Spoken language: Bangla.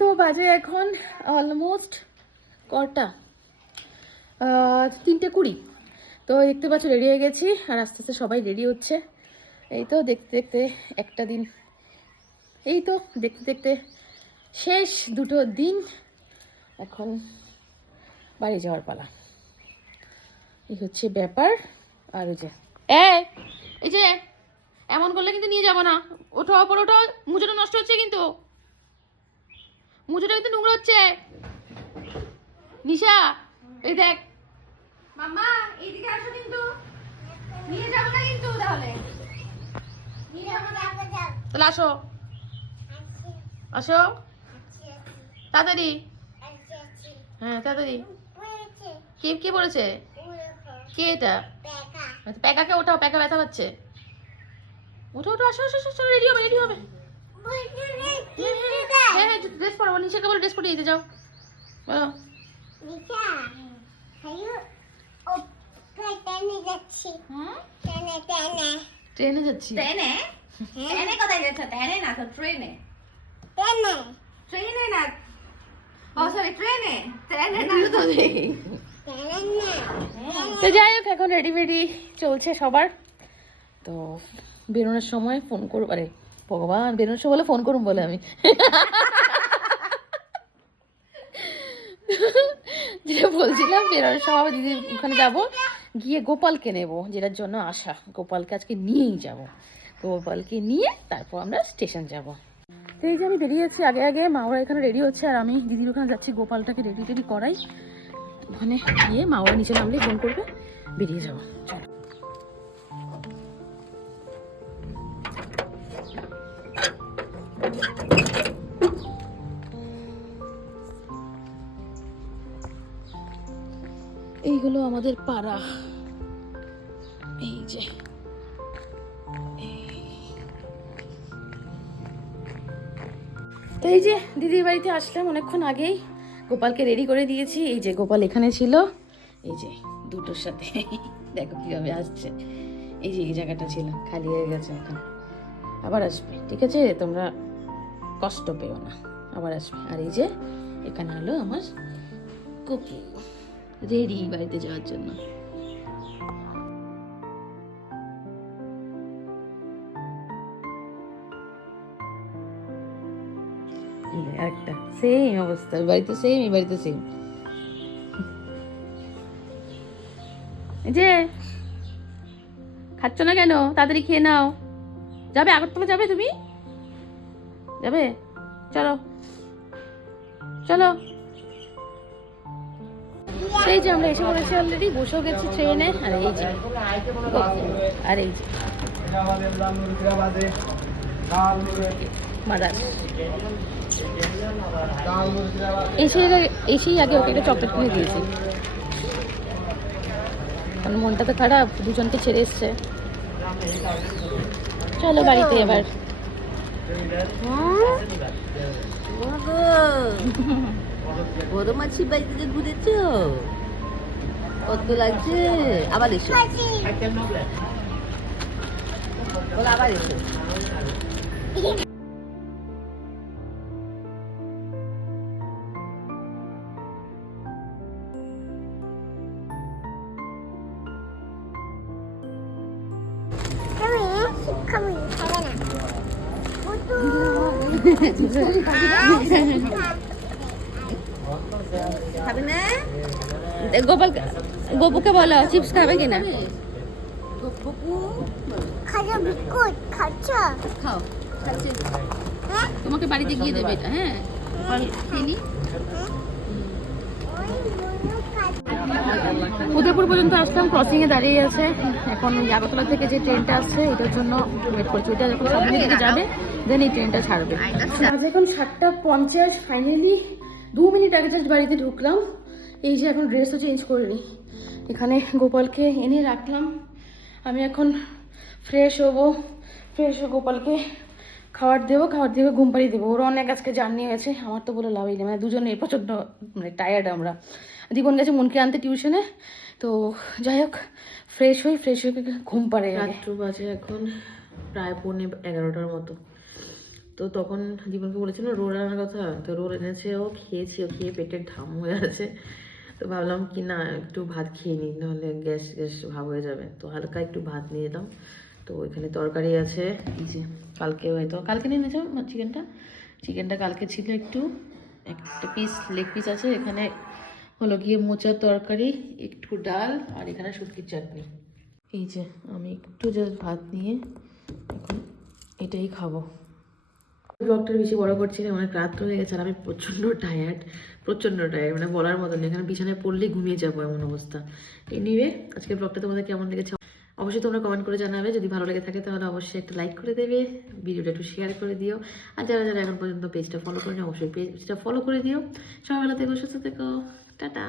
তো বাজে এখন অলমোস্ট কটা? তিনটে কুড়ি। তো দেখতে পাচ্ছ রেডি হয়ে গেছি, আর আস্তে আস্তে সবাই রেডি হচ্ছে। এই তো দেখতে দেখতে একটা দিন। এই তো দেখতে দেখতে শেষ দুটো দিন। এখন বাড়ি যাওয়ার পালা। এই হচ্ছে ব্যাপার। আর ওই যে এই যে, এমন করলে কিন্তু নিয়ে যাব না। ওঠো, ওপর ওঠো মুজোটা নষ্ট হচ্ছে কিন্তু। মুজোটা কিন্তু নোংরা হচ্ছে। নিশা এই দেখ। মাম্মা এইদিকে আসো কিন্তু। নিয়ে যাব না কিন্তু তাহলে। তাহলে আসো। আসো। তাড়াতাড়ি। হ্যাঁ তাড়াতাড়ি। কে কে বলেছে? কে এটা? আচ্ছা, প্যাকাকে ওঠাও প্যাকা ব্যথা পাচ্ছে। ওঠো ওঠো আসো আসো আসো রেডি হবে রেডি হবে। হ্যাঁ হ্যাঁ ড্রেস পরো নিশাকে বলে ড্রেস পরিয়ে দিতে যাও। বলো। ট্রেনে যাচ্ছি। ট্রেনে? ট্রেনে কোথায় যাচ্ছ? ট্রেনে না তো ট্রেনে? ট্রেনে। না। ও সরি ট্রেনে? ট্রেনে না তো যাই হোক এখন রেডি ফেডি চলছে সবার। তো বেরোনোর সময় ফোন করব ভগবান, বেরোনোর সময় বলে ফোন করুন বলে আমি। যেটা বলছিলাম বেরোনোর সময় দিদির ওখানে যাব, গিয়ে গোপালকে নেব, যেটার জন্য আসা গোপালকে আজকে নিয়েই যাব। গোপালকে নিয়ে তারপর আমরা স্টেশন যাব। তো এই যে আমি বেরিয়েছি, আগে আগে মা ওরা এখানে রেডি হচ্ছে, আর আমি দিদির ওখানে যাচ্ছি, গোপালটাকে রেডি টেডি করাই। ওখানে গিয়ে মা ওরা নিচে নামলে ফোন করবে, বেরিয়ে যাব। চলো। এই হলো আমাদের পাড়া। এই যে। এই যে, দিদির বাড়িতে আসলাম অনেকক্ষণ আগেই। গোপালকে রেডি করে দিয়েছি। এই যে, গোপাল এখানে ছিল। এই যে, দুটোর সাথে। দেখো কীভাবে আসছে। এই যে, এই জায়গাটা ছিল। খালি হয়ে গেছে এখন। আবার আসবে, ঠিক আছে? তোমরা কষ্ট পেও না। আবার আসবে। আর এই যে, এখানে হলো আমার কপু রেডি বাড়িতে যাওয়ার জন্য। আরেকটা সেম অবস্থা, বাড়িতে সেম বাড়িতে সেম যে, খাচ্ছ না কেন? তাড়াতাড়ি খেয়ে নাও। যাবে? আগরতলা যাবে তুমি? যাবে? চলো। চলো। এই যে আমরা এসে পড়েছি অলরেডি বসেও গেছি ট্রেনে আর এই যে। আর এই যে। এসেই আগে ওকে একটা চকলেট কিনে দিয়েছি। মনটা তো খারাপ, দুজনকে ছেড়ে এসছে। চলো বাড়িতে এবার। বড় মাছি বাড়িতে ঘুরেছ? কত লাগছে? আবার এসো। আবার এসো। খাবে না? গোপাল গোপুকে বলো চিপস খাবে কিনা? হ্যাঁ? তোমাকে বাড়িতে গিয়ে দেবে এটা হ্যাঁ? খাচ্ছ। উদয়পুর পর্যন্ত আসলাম ক্রসিং এ দাঁড়িয়ে আছে। এখন আগরতলা থেকে যে ট্রেনটা আসছে ওটার জন্য ওয়েট করছি। ওটা যখন সামনে দিকে যাবে দেন এই ট্রেনটা ছাড়বে। আজ এখন সাতটা পঞ্চাশ ফাইনালি দু মিনিট আগে জাস্ট বাড়িতে ঢুকলাম। এই যে এখন ড্রেসও চেঞ্জ করে নিই এখানে গোপালকে এনে রাখলাম। আমি এখন ফ্রেশ হব। ফ্রেশ হয়ে গোপালকে খাবার দেবো। খাবার দিয়ে ঘুম পাড়িয়ে দেবো। ওর অনেক আজকে জার্নি হয়েছে। আমার তো বলে লাভই নেই। মানে দুজনে প্রচণ্ড মানে টায়ার্ড আমরা। জীবন গেছে মনকে আনতে টিউশনে তো যাই হোক ফ্রেশ হই ফ্রেশ হয়ে ঘুম পাড়ে রাত্র বাজে এখন প্রায় পৌনে এগারোটার মতো। তো তখন জীবনকে বলেছিল, রোল আনার কথা। তো রোল এনেছে ও, খেয়েছি, ও খেয়ে পেটের ঢাম হয়ে আছে। তো ভাবলাম কি, না, একটু ভাত খেয়ে নিই, নাহলে গ্যাস গ্যাস ভাব হয়ে যাবে। তো হালকা একটু ভাত নিয়ে এলাম। তো এখানে তরকারি আছে, এই যে কালকে হয়তো, কালকে নিয়ে এনেছিলাম চিকেনটা? চিকেনটা কালকে ছিল একটু, একটা পিস লেগ পিস আছে, এখানে হলো গিয়ে মোচার তরকারি, একটু ডাল, আর এখানে শুটকির চাটনি। এই যে, আমি একটু জাস্ট ভাত নিয়ে এখন এটাই খাব। ব্লগটা বেশি বড় করছি না, অনেক রাত হয়ে গেছে আর আমি প্রচণ্ড টায়ার্ড প্রচণ্ড টায়ার্ড মানে বলার মতো নেই। এখানে বিছানায় পড়লেই ঘুমিয়ে যাব এমন অবস্থা। এনিওয়ে আজকের ব্লগটা তোমাদের কেমন লেগেছে? অবশ্যই তোমরা কমেন্ট করে জানাবে। যদি ভালো লেগে থাকে তাহলে অবশ্যই একটা লাইক করে দেবে, ভিডিওটা একটু শেয়ার করে দিও। আর যারা যারা এখন পর্যন্ত পেজটা ফলো করেনি, অবশ্যই পেজটা ফলো করে দিও। সবাই ভালো থেকো, সুস্থ থেকো। টাটা।